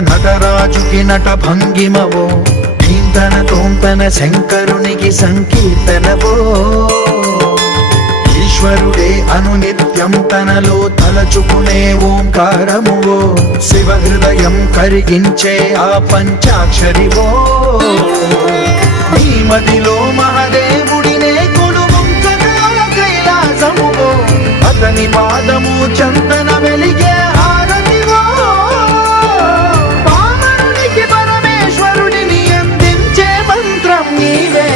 నటరాజుకి నట భంగిమవో, కీర్తన తోంతన శంకరునికి సంకీర్తనవో. ఈశ్వరుడే అనునిత్యం తనలో తలచుకునే ఓంకారమువో, శివ హృదయం కరిగించే ఆ పంచాక్షరివో. నీ మదిలో మహాదేవుడినే కొలువుంచగా కైలాసమువో, అతని పాదము చందన